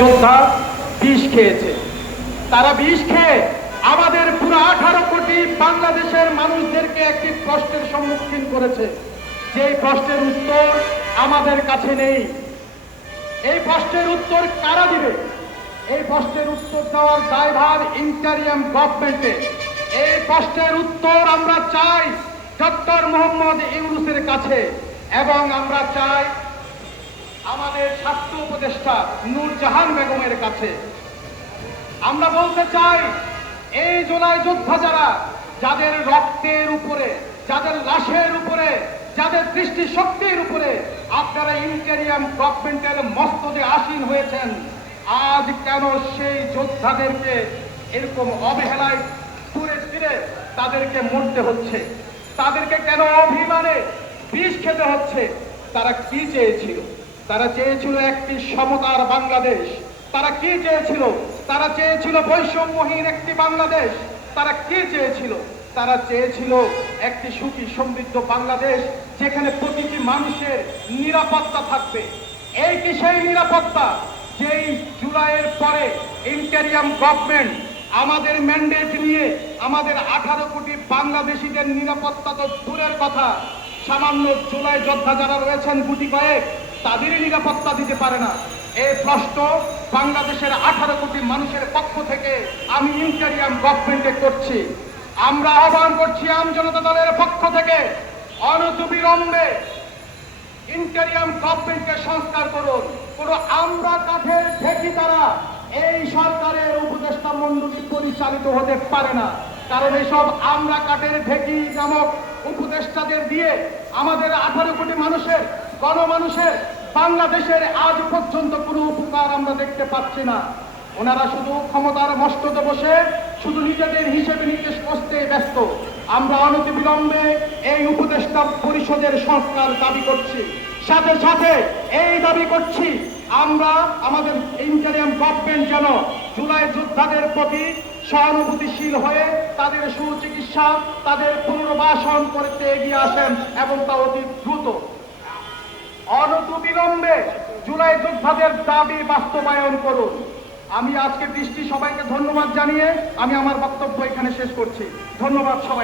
যোদ্ধা বিষ খেয়েছে। তারা বিষ খেয়ে আমাদের পুরো 18 কোটি বাংলাদেশের মানুষদেরকে একটি প্রশ্নের সম্মুখীন করেছে, যে প্রশ্নের উত্তর আমাদের কাছে নেই। এই প্রশ্নের উত্তর কারা দিবে? এই প্রশ্নের উত্তর দেওয়ার দায়ভার ইন্টারিয়াম গভর্নমেন্টের। এই প্রশ্নের উত্তর আমরা চাই ডক্টর মোহাম্মদ ইউনূসের কাছে, এবং আমরা চাই আমাদের স্বাস্থ্য উপদেষ্টা নূরজাহান বেগমের কাছে। আমরা বলতে চাই, এই জুলাই যোদ্ধা যারা, যাদের রক্তের উপরে, যাদের লাশের উপরে, যাদের দৃষ্টি শক্তির উপরে আপনারা ইন্টারিয়াম গভর্নমেন্টের মস্তদে আসীন হয়েছেন, আজ কেন সেই যোদ্ধাদেরকে এরকম অবহেলায় ঘুরে ফিরে তাদেরকে মরতে হচ্ছে? তাদেরকে কেন অভিমানে বিষ খেতে হচ্ছে? তারা কি চেয়েছিল? তারা চেয়েছিল একটি সমতার বাংলাদেশ। তারা কি চেয়েছিল? তারা চেয়েছিল বৈষম্যহীন একটি বাংলাদেশ। তারা কি চেয়েছিল? তারা চেয়েছিল একটি সুখী সমৃদ্ধ বাংলাদেশ, যেখানে প্রতিটি মানুষের নিরাপত্তা থাকবে। এই কি সেই নিরাপত্তা যেই জুলাইয়ের পরে ইন্টারিয়াম গভর্নমেন্ট আমাদের ম্যান্ডেট নিয়ে আমাদের 18 কোটি বাংলাদেশিদের নিরাপত্তা তো দূরের কথা, সামান্য জুলাই যোদ্ধা যারা রয়েছেন গুটি কয়েক, তাদেরই নিরাপত্তা দিতে পারে না? এই প্রশ্ন বাংলাদেশের 18 কোটি মানুষের পক্ষ থেকে আমি ইন্টারিয়াম গভর্নমেন্টে করছি। আমরা আহ্বান করছি আম জনতা দলের পক্ষ থেকে, অনতিবিলম্বে ইন্টারিয়াম গভর্নমেন্টকে সংস্কার করুন। কোন আমরা কাঠের ঢেকি দ্বারা এই সরকারের উপদেষ্টা মণ্ডলী পরিচালিত হতে পারে না, কারণ এসব আমরা কাঠের ঢেকি নামক উপদেষ্টাদের দিয়ে আমাদের 18 কোটি মানুষের, গণমানুষের, বাংলাদেশের আজ পর্যন্ত কোনো উপকার আমরা দেখতে পাচ্ছি না। ওনারা শুধু ক্ষমতার মস্তদে বসে শুধু নিজেদের হিসেবে নিকেশ করতে ব্যস্ত। আমরা অনতিবিলম্বে এই উপদেষ্টা পরিষদের সংস্কার দাবি করছি। সাথে সাথে এই দাবি করছি, আমরা আমাদের ইন্টারিয়াম গভর্নমেন্ট যেন জুলাই যোদ্ধাদের প্রতি সহানুভূতিশীল হয়ে তাদের সুচিকিৎসা, তাদের পুনর্বাসন করতে এগিয়ে আসেন, এবং তা অতি দ্রুত। অনতিবিলম্বে জুলাই যোদ্ধাদের দাবি বাস্তবায়ন করুন। আমি আজকে দৃষ্টি সবাইকে ধন্যবাদ জানিয়ে আমি আমার বক্তব্য এখানে শেষ করছি। ধন্যবাদ সবাই।